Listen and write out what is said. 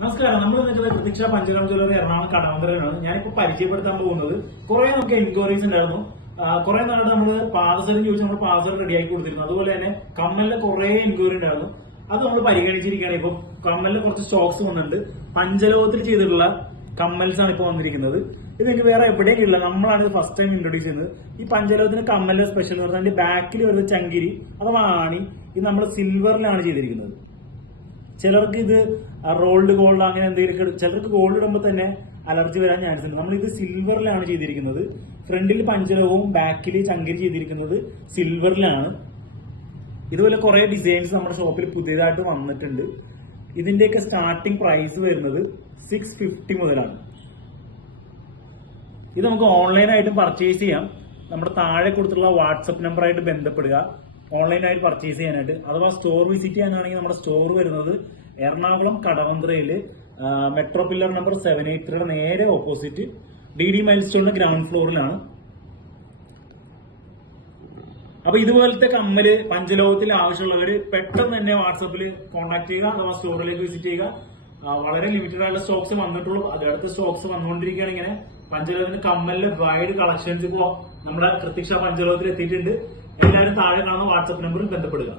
നമസ്കാരം. നമ്മൾ നിൽക്കുന്നത് പ്രതീക്ഷ പഞ്ചലോഹം ജ്വല്ലറി എറണാകുളം കടവന്ത്രയിലാണ്. ഞാനിപ്പോ പരിചയപ്പെടുത്താൻ പോകുന്നത് കുറെ നമുക്ക് എൻക്വയറീസ് ഉണ്ടായിരുന്നു. കുറെ നാളായിട്ട് നമ്മൾ പാദസരം ചോദിച്ചാൽ നമ്മൾ പാദസരം റെഡിയാക്കി കൊടുത്തിരുന്നു. അതുപോലെ തന്നെ കമ്മലിലെ കുറെ എൻക്വയറി ഉണ്ടായിരുന്നു. അത് നമ്മൾ പരിഗണിച്ചിരിക്കുകയാണ്. ഇപ്പൊ കമ്മലിലെ കുറച്ച് സ്റ്റോക്സ് വന്നിട്ടുണ്ട്. പഞ്ചലോഹത്തിൽ ചെയ്തിട്ടുള്ള കമ്മൽസ് ആണ് ഇപ്പൊ വന്നിരിക്കുന്നത്. ഇത് എനിക്ക് വേറെ എവിടെയും ഇല്ല. നമ്മളാണ് ഫസ്റ്റ് ടൈം ഇൻട്രൊഡ്യൂസ് ചെയ്യുന്നത്. ഈ പഞ്ചലോഹത്തിന് കമ്മലിലെ സ്പെഷ്യൽ എന്ന് പറഞ്ഞാൽ ബാക്കിൽ വരുന്നത് ചങ്കിരി അഥവാ ആണി. ഇത് നമ്മൾ സിൽവറിലാണ് ചെയ്തിരിക്കുന്നത്. ചിലർക്ക് ഇത് റോൾഡ് ഗോൾഡ് അങ്ങനെ എന്തെങ്കിലും, ചിലർക്ക് ഗോൾഡ് ഇടുമ്പോൾ തന്നെ അലർജി വരാൻ ചാൻസ് ഉണ്ട്. നമ്മൾ ഇത് സിൽവറിലാണ് ചെയ്തിരിക്കുന്നത്. ഫ്രണ്ടിൽ പഞ്ചലോഹവും ബാക്കിൽ ചങ്കിരി ചെയ്തിരിക്കുന്നത് സിൽവറിലാണ്. ഇതുപോലെ കുറെ ഡിസൈൻസ് നമ്മുടെ ഷോപ്പിൽ പുതിയതായിട്ട് വന്നിട്ടുണ്ട്. ഇതിന്റെയൊക്കെ സ്റ്റാർട്ടിംഗ് പ്രൈസ് വരുന്നത് 650 മുതലാണ്. ഇത് നമുക്ക് ഓൺലൈനായിട്ടും പർച്ചേസ് ചെയ്യാം. നമ്മുടെ താഴെ കൊടുത്തുള്ള വാട്സപ്പ് നമ്പറായിട്ട് ബന്ധപ്പെടുക ഓൺലൈനായിട്ട് പർച്ചേസ് ചെയ്യാനായിട്ട്. അഥവാ സ്റ്റോർ വിസിറ്റ് ചെയ്യാനാണെങ്കിൽ നമ്മുടെ സ്റ്റോർ വരുന്നത് എറണാകുളം കടവന്ത്രയില് മെട്രോ പില്ലർ നമ്പർ 783 നേരെ ഓപ്പോസിറ്റ് DD മൈൽ സ്റ്റോണിന്റെ ഗ്രൗണ്ട് ഫ്ലോറിലാണ്. അപ്പൊ ഇതുപോലത്തെ കമ്മല് പഞ്ചലോഹത്തിൽ ആവശ്യമുള്ളവര് പെട്ടെന്ന് തന്നെ വാട്സപ്പിൽ കോൺടാക്ട് ചെയ്യുക, അഥവാ സ്റ്റോറിലേക്ക് വിസിറ്റ് ചെയ്യുക. വളരെ ലിമിറ്റഡ് ആയിട്ടുള്ള സ്റ്റോക്സ് വന്നിട്ടുള്ളൂ. അടുത്ത സ്റ്റോക്സ് വന്നുകൊണ്ടിരിക്കുകയാണ്. ഇങ്ങനെ പഞ്ചലോഹത്തിന്റെ കമ്മലിന്റെ വൈഡ് കളക്ഷൻസ് ഇപ്പോ നമ്മുടെ പ്രതീക്ഷ പഞ്ചലോഹത്തിൽ എത്തിയിട്ടുണ്ട്. എല്ലാവരും താഴെ കാണുന്ന വാട്സപ്പ് നമ്പറിൽ ബന്ധപ്പെടുക.